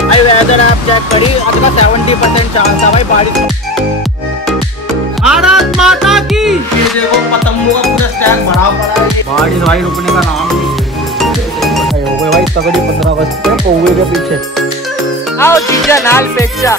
भाई वेदर आप चेक करिए, अगर 70% चांस था भाई बारिश। भारत माता की। ये देखो पतंगों का पूरा स्टैक भरा पड़ा है। बारिश भाई रुकने का नाम नहीं हो गए भाई। तगड़ी 15 अगस्त पे कौवे के पीछे आओ जीजा नाल पेचा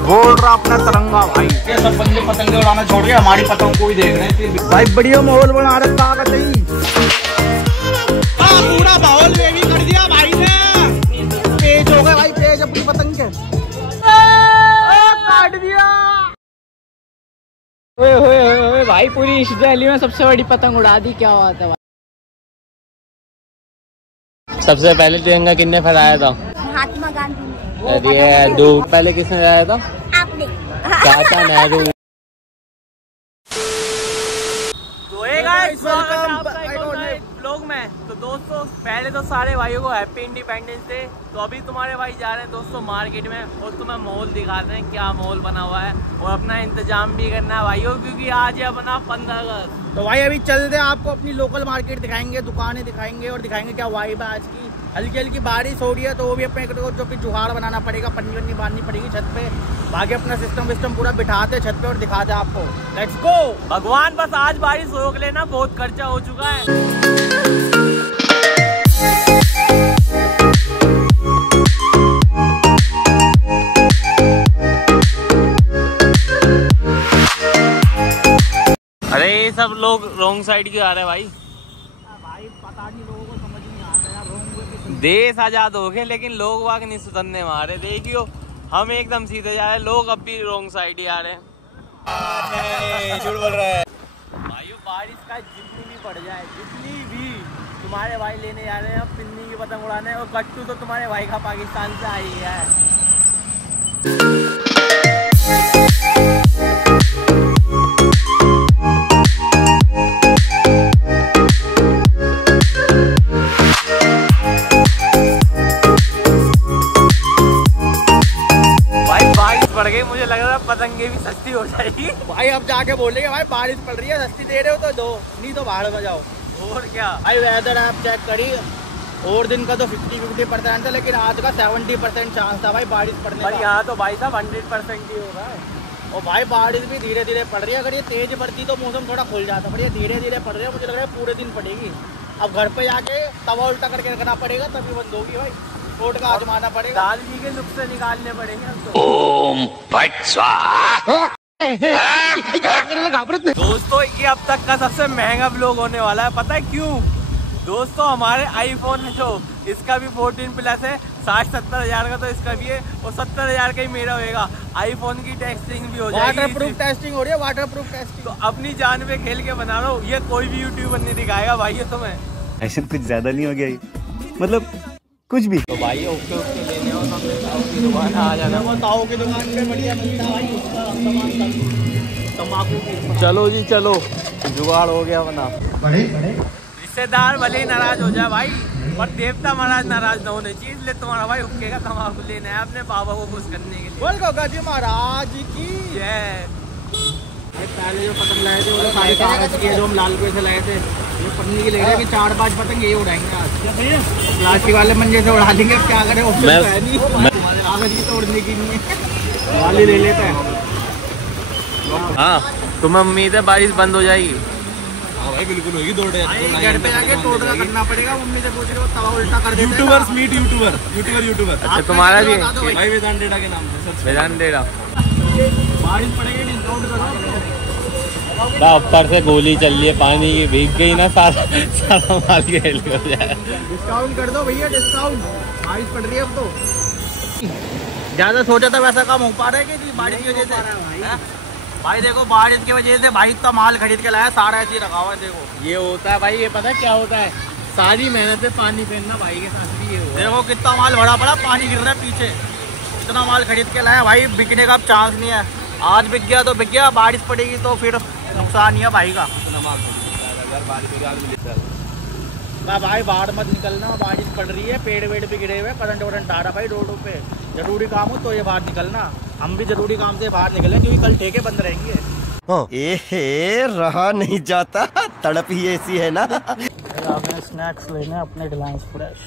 बोल रहा अपना तिरंगा भाई। ये सब बंदे पतंगे उड़ाना छोड़ के हमारी पतंग को ही देख रहे हैं भाई। बढ़िया माहौल बना रखा पूरा माहौल बेबी कर दिया भाई ने। पेज हो गए भाई, पेज अपनी पतंग के काट दिया। ओए भाई पूरी इस दिल्ली में सबसे बड़ी पतंग उड़ा दी। क्या बात है भाई। सबसे पहले तिरंगा किसने फहराया था? महात्मा गांधी ने। अरे दो पहले किसने फहराया था? आपने। चाचा नेहरू। ब्लॉग में तो दोस्तों पहले तो सारे भाइयों को हैप्पी इंडिपेंडेंस डे। तो अभी तुम्हारे भाई जा रहे हैं दोस्तों मार्केट में और तुम्हें माहौल दिखाते हैं क्या माहौल बना हुआ है और अपना इंतजाम भी करना है भाइयों, क्योंकि आज है अपना 15 अगस्त। तो भाई अभी चलते हैं, आपको अपनी लोकल मार्केट दिखाएंगे, दुकानें दिखाएंगे और दिखाएंगे क्या वाइब है आज की। हल्की हल्की बारिश हो रही है तो वो भी अपने जो कि जुगाड़ बनाना पड़ेगा, पन्नी वन्नी बांधनी पड़ेगी छत पे। बाकी अपना सिस्टम विस्टम पूरा बिठाते छत पे और दिखाते आपको। Let's go. भगवान बस आज बारिश रोक लेना, बहुत खर्चा हो चुका है। अरे ये सब लोग रॉन्ग साइड क्यों आ रहे हैं भाई? भाई पता नहीं, लोगों को समझ नहीं आता यार। रोंग देश आजाद हो गए लेकिन लोग वाग नहीं सुधरने में आ रहे। देखियो हम एकदम सीधे जा रहे हैं, लोग अब भी रॉन्ग साइड ही आ रहे हैं। झूठ बोल रहा है भाइयों। बारिश का जितनी भी पड़ जाए, जितनी भी, तुम्हारे भाई लेने जा रहे हैं अब पिन्नी की पतंग उड़ाने। और कट्टू तो तुम्हारे भाई का पाकिस्तान से आई है। पड़ गई, मुझे लग रहा है पतंगे भी सस्ती हो जाएगी भाई। अब जाके बोलेंगे भाई बारिश पड़ रही है, सस्ती दे रहे हो तो दो, नहीं तो बाहर में जाओ। और क्या भाई वेदर आप चेक करिए, और दिन का तो 50-50% था लेकिन आज का 70% चांस था भाई बारिश पड़ने का। यहाँ तो भाई साहब 100% ही हो रहा है। और भाई बारिश भी धीरे धीरे पड़ रही है। अगर ये तेज पड़ती तो मौसम थोड़ा खुल जाता, पर ये धीरे धीरे पड़ रही है। मुझे लग रहा है पूरे दिन पड़ेगी। अब घर पे जाके तवा उल्टा करके रखना पड़ेगा तभी बंद होगी भाई। कोर्ट का आजमाना पड़ेगा, दाल जी के नुस्खे निकालने पड़ेंगे हमको। ओम फट स्वाहा। दोस्तों ये अब तक का सबसे महंगा व्लॉग होने वाला है। पता है क्यों? दोस्तों हमारे आईफोन है जो, इसका भी 14 प्लस है, 60-70 हज़ार का तो इसका भी है और 70 हज़ार का ही मेरा होएगा। आईफोन की टेस्टिंग भी हो जाएगी। वाटरप्रूफ टेस्टिंग हो रही है, वाटरप्रूफ टेस्टिंग। तो अपनी जान पे खेल के बना रहा हूँ। ये कोई भी यूट्यूबर नहीं दिखाएगा भाई ये तुम्हें। ऐसे कुछ ज्यादा नहीं हो गया, मतलब कुछ भी। तो भाई ओके लेने हो तो दुकान आ जाना। वो ताऊ की दुकान पे बढ़िया मिलता है भाई, उसका सामान तंबाकू। चलो जी चलो, जुगाड़ हो गया बना। बड़े रिश्तेदार भले ही नाराज हो जाए भाई, पर देवता महाराज नाराज ना होने चाहिए। इसलिए तुम्हारा भाई हुक्के का तंबाकू लेना है अपने बाबा को खुश करने के लिए। बोल गंगा जी महाराज की जय। पहले जो पतंग लाए थे वो तो सारे कागज के, जो हम लालपुर से लाए थे, ये पन्नी की ले रहे हैं कि 4-5 पतंग ये उड़ाएंगे आज। प्लास्टिक वाले मंजे से उड़ा लेंगे, क्या करें कागज की तोड़ने की नहीं है, वाले ले लेते हैं। हाँ तुम्हें उम्मीद है बारिश बंद हो जाएगी? हाँ भाई बिल्कुल होगी। घर पे जाके टोटला करना पड़ेगा। मम्मी से पूछ रहे हो तवा उल्टा कर देते हैं। YouTubers meet YouTuber. अच्छा तुम्हारा भी है भाई वेदांत डेड़ा के नाम से। वेदांत डेड़ा। बारिश पड़ेगी डिस्काउंट करो। ऊपर से गोली चल रही है पानी की, भीग गई ना सारा माल के हेल हो जाए। डिस्काउंट कर दो भैया, डिस्काउंट। बारिश पड़ रही है अब तो। ज्यादा सोचा था वैसा काम हो पा रहा है कि बारिश की वजह से? भाई देखो बारिश की वजह से भाई इतना माल खरीद के लाया, सारा ऐसे ही रखा हुआ है। देखो ये होता है भाई, ये पता है क्या होता है? सारी मेहनत है पानी फेरना। भाई के साथ भी ये हुआ। देखो कितना माल भरा पड़ा, पानी गिर रहा है पीछे। इतना माल खरीद के लाया भाई, बिकने का अब चांस नहीं है। आज बिक गया तो बिक गया, बारिश पड़ेगी तो फिर नुकसान ही है भाई का। भाई बाहर मत निकलना, बारिश पड़ रही है, पेड़ वेड़ भी गिरे हुए, करंट वरंट आ रहा भाई रोडों पे। जरूरी काम हो तो ये बाहर निकलना। हम भी जरूरी काम से बाहर निकले क्योंकि कल ठेके बंद रहेंगे। रहा नहीं जाता, तड़प ही ऐसी है ना। स्नैक्स लेने अपने रिलायंस फ्रेश।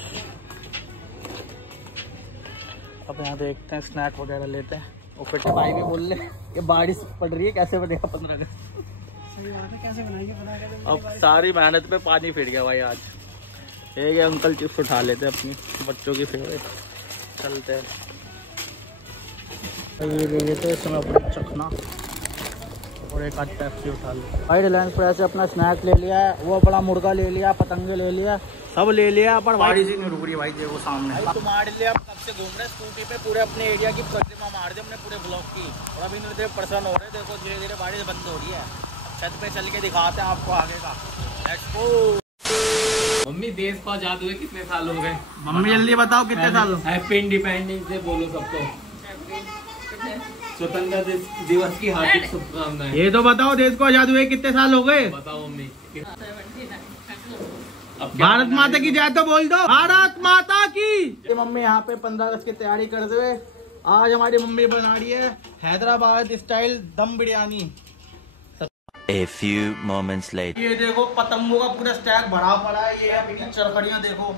अब यहाँ देखते हैं स्नैक वगैरह लेते हैं। और फिर भाई भी बोल ले कि बारिश पड़ रही है कैसे बनेगा 15 अगस्त। सही बात है, कैसे बनाएंगे। अब सारी मेहनत पे पानी फिर गया भाई आज। ये अंकल चिप्स उठा लेते हैं अपनी बच्चों की फेवरेट। चलते हैं ये ले लेते हैं इसमें अपना चखना और एक आध पेप्सी उठा लिया भाई। रिलायंस फ्रेश से अपना स्नैक ले लिया है, वो अपना मुर्गा ले लिया, पतंगे ले लिया, सब ले लिया, पर बारिश ही नहीं रुक रही भाई। देखो सामने भाई तुम्हारे लिए अब कब से घूम रहे स्कूटी पे पूरे अपने एरिया की प्रतिमा मार दी हमने पूरे ब्लॉक की। और अभी धीरे परेशान हो रहे। देखो धीरे धीरे बारिश बंद हो रही है। छत पे चल के दिखाते हैं आपको आगे का। Let's go. मम्मी देश को आजाद हुए कितने साल हो गए? मम्मी जल्दी बताओ कितने साल। हैप्पी इंडिपेंडेंस डे बोलो सबको। स्वतंत्रता दिवस की हार्दिक शुभकामनाएं। ये तो बताओ देश को आजाद हुए कितने साल हो गए। बताओ मम्मी। भारत माता की जय तो बोल दो। भारत माता की। मम्मी यहाँ पे 15 अगस्त की तैयारी करते हुए आज हमारी मम्मी बना रही है हैदराबाद स्टाइल दम biryani. A few moments later. ये देखो पतंगों का पूरा स्टैक भरा पड़ा है। ये अपनी चरखड़ियाँ देखो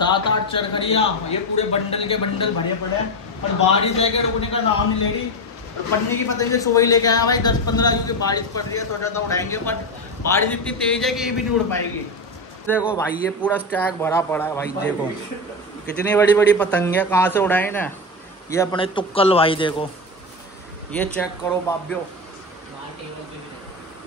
7-8 चरखड़ियाँ। ये पूरे बंडल के बंडल भरे पड़े हैं। पर बारिश है कि रुकने का नाम नहीं ले रही। और पन्नी की पतंगे सुबह ही लेके आया भाई 10-15 क्योंकि बारिश पड़ रही है। सोचा था उड़ाएंगे पर बारिश इतनी तेज है कि ये भी नहीं उड़ पाएगी। देखो भाई ये पूरा स्टैक भरा पड़ा है भाई। देखो कितनी बड़ी बड़ी पतंगे कहाँ से उड़ाई ना। ये अपने तुक्कल भाई देखो ये चेक करो बाबियो।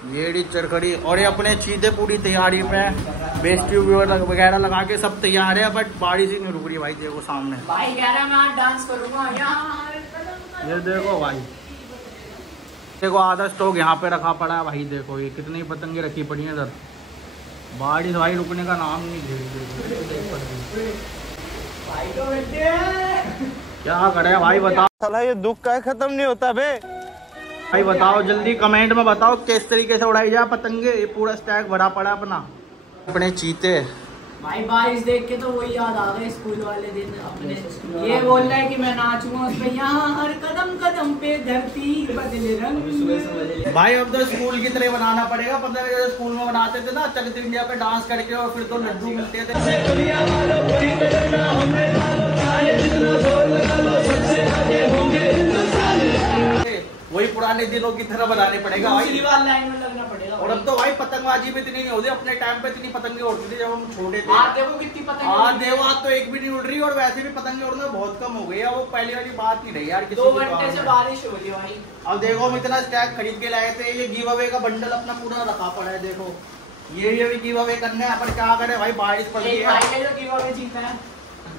ये चरखड़ी और ये अपने चीते पूरी तैयारी में बेस ट्यूब वगैरह लगा के सब तैयार है। बट बारिश ही नहीं रुक रही भाई। देखो सामने भाई कह रहा मैं आज डांस करूंगा यार। ये देखो भाई। देखो आधा स्टॉक यहाँ पे रखा पड़ा है भाई। देखो ये कितनी पतंगे रखी पड़ी है इधर। बारिश भाई रुकने का नाम नहीं ले रही। क्या करे भाई बताओ। साला ये दुख का खत्म नहीं होता बे। भाई बताओ जल्दी कमेंट में बताओ किस तरीके से उड़ाई जाए पतंगे। ये पूरा स्टैक भरा पड़ा अपना अपने चीते। भाई बारिश देख के तो वही याद आ गए स्कूल वाले दिन अपने। ये बोल रहा है कि मैं नाचूंगा उस पे यहाँ हर कदम कदम पे धरती बदले रंग। भाई अब तो स्कूल की तरह बनाना पड़ेगा। 15 अगस्त स्कूल में बनाते थे ना चक इंडिया पे डांस करके और फिर तो लड्डू मिलते थे। वही पुराने दिनों की तरह बनाने पड़ेगा भाई। लाइन में लगना पड़ेगा। और अब तो भाई पतंगबाजी भी इतनी नहीं होती। अपने टाइम पे इतनी पतंगे उड़ती थी जब हम छोटे थे। देखो कितनी पतंगे। देखो आज तो एक भी नहीं उड़ रही। और वैसे भी पतंगे उड़ना बहुत कम हो गई है। वो पहले वाली बात नहीं रही यार। 2 घंटे से बारिश हो रही है भाई। अब देखो हम इतना स्टैक खरीद के लाए थे। ये गिव अवे का बंडल अपना पूरा रखा पड़ा है। देखो ये भी गिव अवे करने अपन क्या करे भाई। बारिश पड़ रही है।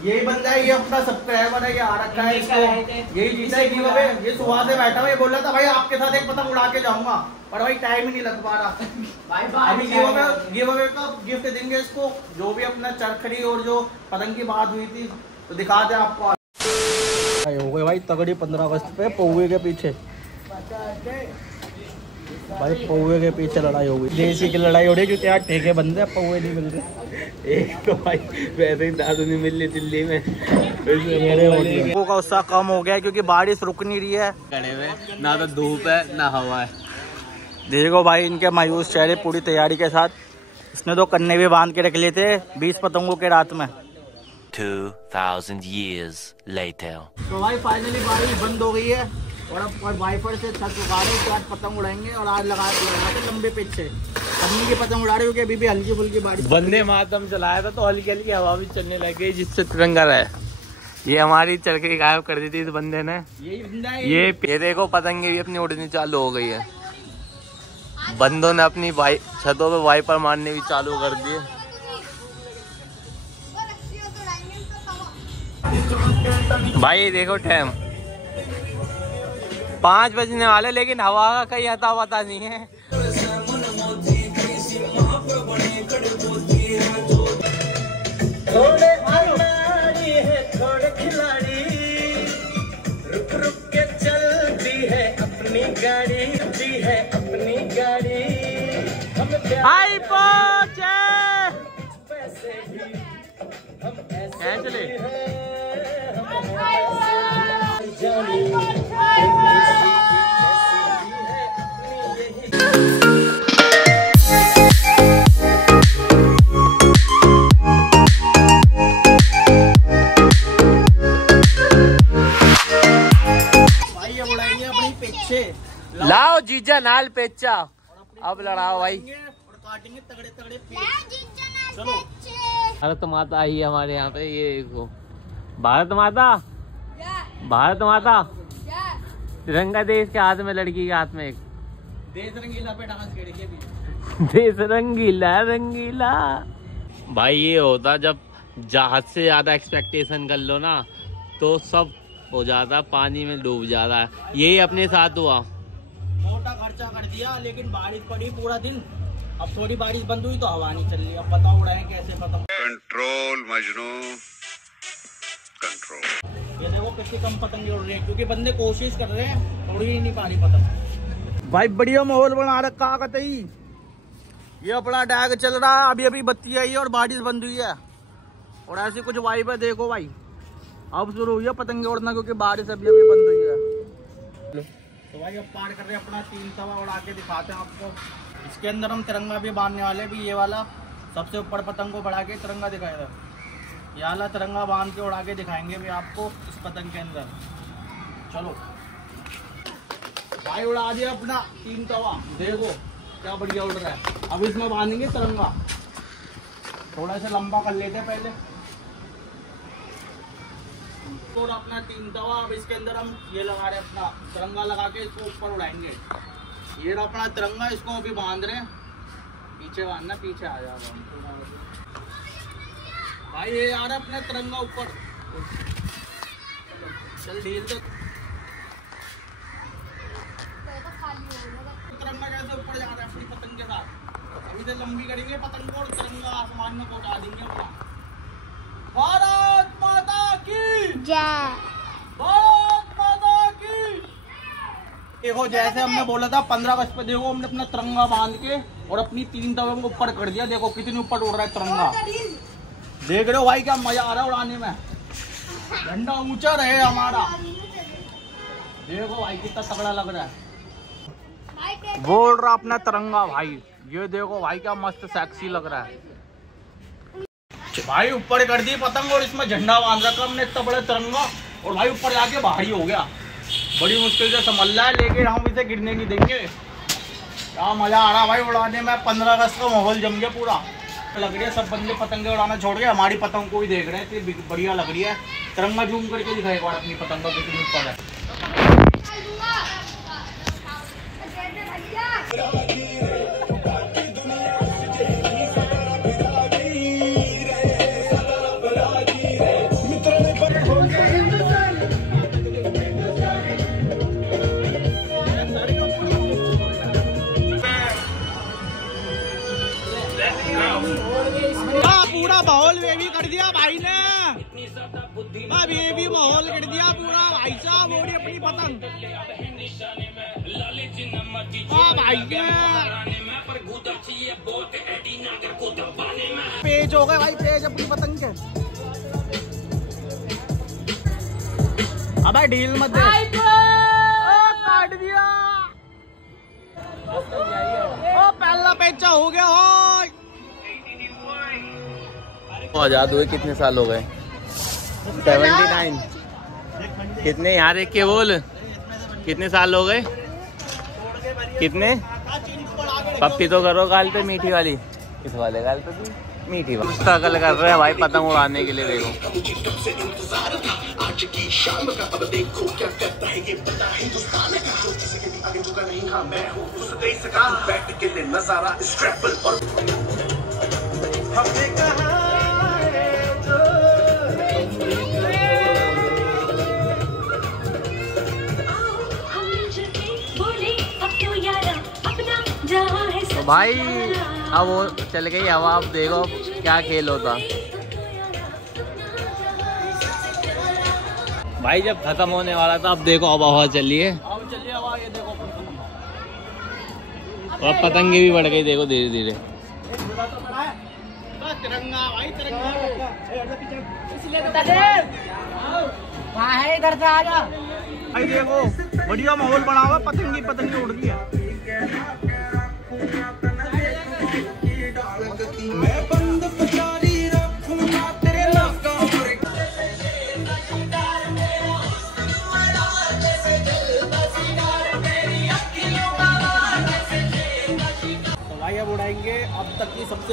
यही बंदा है ये अपना सब्सक्राइबर है। ये आ रखा है इसको। यही जीता है गिव अवे। ये सुबह से बैठा हुआ। ये बोल रहा था भाई आपके साथ एक पतंग उड़ा के जाऊंगा पर भाई टाइम ही नहीं लग पा रहा। अभी गिव अवे का गिफ्ट देंगे इसको। जो भी अपना चरखड़ी और जो पतंग की बात हुई थी तो दिखा दे आपको। हो गए भाई तगड़ी 15 अगस्त पे पौवे के पीछे। भाई पौवे के पीछे लड़ाई हो गई। देसी की लड़ाई हो रही है क्योंकि यार ठेके बंद है। पौवे नहीं मिल रहे। एक तो भाई वैसे ही दादू नहीं मिल रही दिल्ली में। लोगों का उत्साह कम हो गया क्योंकि बारिश रुक नहीं रही है। खड़े हुए ना तो धूप है ना हवा है। देखो भाई इनके मायूस चेहरे पूरी तैयारी के साथ। इसने तो कन्ने भी बांध के रख लिए थे 20 पतंगों के रात में। 2000 years later. तो भाई फाइनली बारिश बंद हो गई है। और अब वाइपर से छत उगाड़े तो आज पतंग उड़ाएंगे। और आज लगाते लंबे पिच से पन्नी की पतंग उड़ा रहे क्योंकि अभी भी हल्की फुल्की बारिश। वंदे मातरम चलाया था तो हल्की हल्की हवा भी चलने लग गई जिससे तिरंगा रहे। ये हमारी चरखी गायब कर दी थी इस बंदे ने। ये देखो पतंगे भी अपनी उड़नी चालू हो गई है। बंदों ने अपनी छतों पे वाइपर मारने भी चालू कर दिए। भाई देखो टाइम 5 बजने वाले लेकिन हवा का कहीं अता पता नहीं है। थोड़े खिलाड़ी है थोड़े खिलाड़ी रुक रुक के चलती है अपनी गाड़ी है अपनी गाड़ी। हाय पहुंचे चले लाओ जीजा नाल पेचा। अब लड़ाओ भाई। और काटेंगे तगड़े तगड़े। भारत माता आई हमारे यहाँ पे। ये देखो भारत माता, भारत माता। तिरंगा देश के हाथ में, लड़की के हाथ में एक। देश रंगीला पे डांस करेंगे भी। देश रंगीला रंगीला। भाई ये होता जब जहाज से ज्यादा एक्सपेक्टेशन कर लो ना तो सब हो जाता, पानी में डूब जाता है। यही अपने साथ हुआ। मोटा खर्चा कर दिया लेकिन बारिश पड़ी पूरा दिन। अब थोड़ी बारिश बंद हुई तो हवा नहीं चल रही। अब बताओ उड़ाए कैसे खत्म। Control Majnu control. ये देखो कितनी कम पतंगे उड़ रही है क्योंकि बंदे कोशिश कर रहे हैं, उड़ ही नहीं पा रही पतंग। भाई बढ़िया माहौल बना रखा कतई। ये अपना डैग चल रहा है, अभी अभी बत्ती आई है और बारिश बंद हुई है और ऐसी कुछ वाइब है। देखो भाई अब शुरू हुई है पतंगे उड़ना क्योंकि बारिश अभी अभी बंद हुई है। तो भाई अब पार कर रहे हैं अपना 3 तवा उड़ा के दिखाते हैं आपको। इसके अंदर हम तिरंगा भी बांधने वाले भी। ये वाला सबसे ऊपर पतंग को बढ़ा के तिरंगा दिखाएगा। ये वाला तिरंगा बांध के उड़ा के दिखाएंगे भी आपको इस पतंग के अंदर। चलो भाई उड़ा दिया अपना 3 तवा। देखो क्या बढ़िया उड़ रहा है। अब इसमें बांधेंगे तिरंगा। थोड़ा सा लंबा कर लेते हैं पहले और अपना 3 तवा। अब इसके अंदर हम ये लगा रहे हैं अपना तिरंगा लगा के इसको ऊपर उड़ाएंगे। ये अपना तिरंगा, इसको अभी बांध रहे हैं। पीछे बांधना, पीछे आ जाएगा भाई। ये आ रहा है अपना तिरंगा ऊपर। चल ढील दो। तिरंगा कैसे ऊपर जा रहा है अपनी पतंग के साथ। अभी से लंबी करेंगे पतंग को और तिरंगा आसमान में पहुंचा देंगे अपना। भारत माता की जय। भारत माता की। देखो जैसे हमने बोला था 15 अगस्त पे, देखो हमने अपना तिरंगा बांध के और अपनी 3 तवे को ऊपर कर दिया। देखो कितनी ऊपर उड़ रहा है तिरंगा। देख रहे हो भाई क्या मजा आ रहा है उड़ाने में। झंडा ऊंचा रहे हमारा। देखो भाई कितना तगड़ा लग रहा है। वो उड़ रहा अपना तिरंगा भाई। ये देखो भाई क्या मस्त सेक्सी लग रहा है भाई। ऊपर कर दी पतंग और इसमें झंडा बांध रखा हमने इतना बड़ा तिरंगा। और भाई ऊपर जाके भारी हो गया। बड़ी मुश्किल से संभल रहा है लेकिन हम इसे गिरने नहीं देंगे। क्या मजा आ रहा है भाई उड़ाने में। 15 अगस्त का माहौल जम गया पूरा। लग रही है सब बंदे पतंगे उड़ाना छोड़ के हमारी पतंग को ही देख रहे हैं। इतनी बढ़िया लग रही है। तिरंगा जूम करके दिखाएगा अपनी पतंग का कितनी ऊपर है। पूरा माहौल वे भी कर दिया भाई ने। अब ये भी माहौल कर दिया पूरा भाई साहब। और अपनी पतंग भाई पेज हो गए भाई, पेज अपनी पतंग के। अबे ढील मत दे। काट दिया। ओ पहला पेचा हो गया। आजाद हुए कितने साल हो गए? 79। कितने यार एक के बोल, कितने साल हो गए? कितने? पप्पी तो करो गाल पे मीठी वाली। इस वाले गाल पे भी मीठी वाली। स्ट्रगल कर रहे हैं भाई पतंग उड़ाने के लिए। देखो तो भाई अब वो चल गई हवा। अब देखो क्या खेल होता भाई। जब खत्म होने वाला था अब देखो अब हवा चली है। अब चलिए हवा। ये देखो और पतंगे भी बढ़ गई देखो धीरे धीरे। तिरंगा भाई तिरंगा। है इधर से आ जा भाई। देखो बढ़िया माहौल बना हुआ। पतंगी पतंगी उड़ रही है।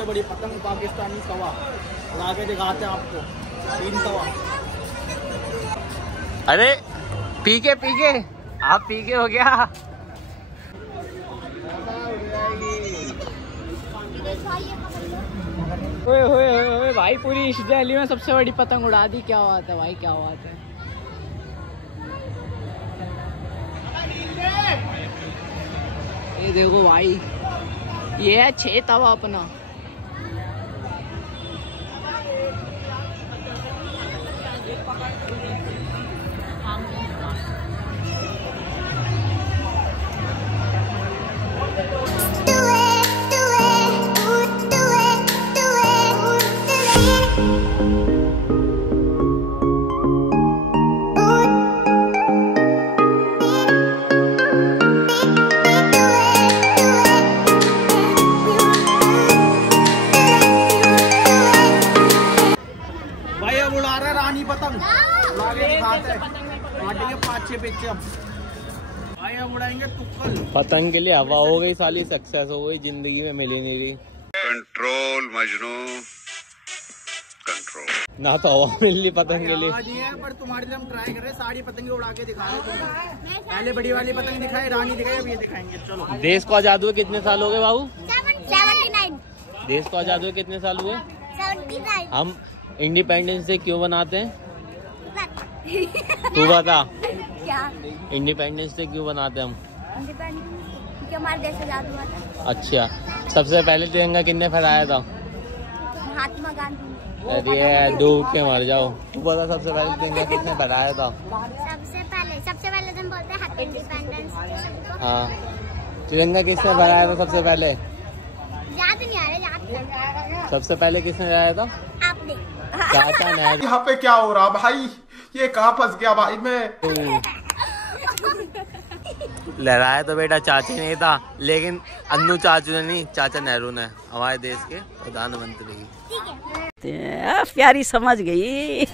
सबसे बड़ी पतंग पाकिस्तानी तवा उड़ा के दिखाते हैं आपको। 3 तवा। अरे पीके आप पीके हो गया। ओए भाई, पूरी इस दिल्ली में सबसे बड़ी पतंग उड़ा दी। क्या बात है भाई, क्या बात है। ये देखो भाई, ये है 6 तवा अपना। भाई अब उड़ा रहा है रानी पतंग, उड़ा के दिखाते हैं। काटेंगे 5-6 पिक्चर भाई, अब उड़ाएंगे तुक्कल। पतंग के लिए हवा हो गई साली, सक्सेस हो गई, जिंदगी में मिली नहीं रही। Control Majnu control. ना तो हवा मिल रही पतंग के लिए। आज ये है, पर तुम्हारे लिए हम ट्राई कर रहे हैं। सारी पतंगे उड़ा के दिखा रहे हैं। पहले बड़ी वाली पतंग दिखाए, रानी दिखाई, अब ये दिखाएंगे। चलो। देश को आजाद हुए कितने साल हो गए बाबू? 79। देश को आजाद हुए कितने साल हुए? 79। हम इंडिपेंडेंस डे क्यों बनाते हैं? तू बता। क्या इंडिपेंडेंस डे क्यों बनाते हैं हम? इंडिपेंडेंस क्योंकि हमारा देश आजाद हुआ था। अच्छा, सबसे पहले तिरंगा किसने फहराया था? महात्मा गांधी। अरे डूब के मर जाओ। तू बता, सबसे पहले तिरंगा किसने फहराया था? सबसे पहले तुम बोलते हैं इंडिपेंडेंस। हाँ, तिरंगा किसने फहराया था सबसे पहले? याद नहीं आ रहा, याद सबसे पहले किसने फहराया था? आपने। चाचा नेहरू। यहाँ पे क्या हो रहा भाई, ये कहाँ फंस गया भाई मैं। लहराया तो बेटा चाचा नहीं था, लेकिन अन्नू चाचू ने नहीं, चाचा नेहरू ने, हमारे देश के प्रधानमंत्री। प्यारी समझ गई।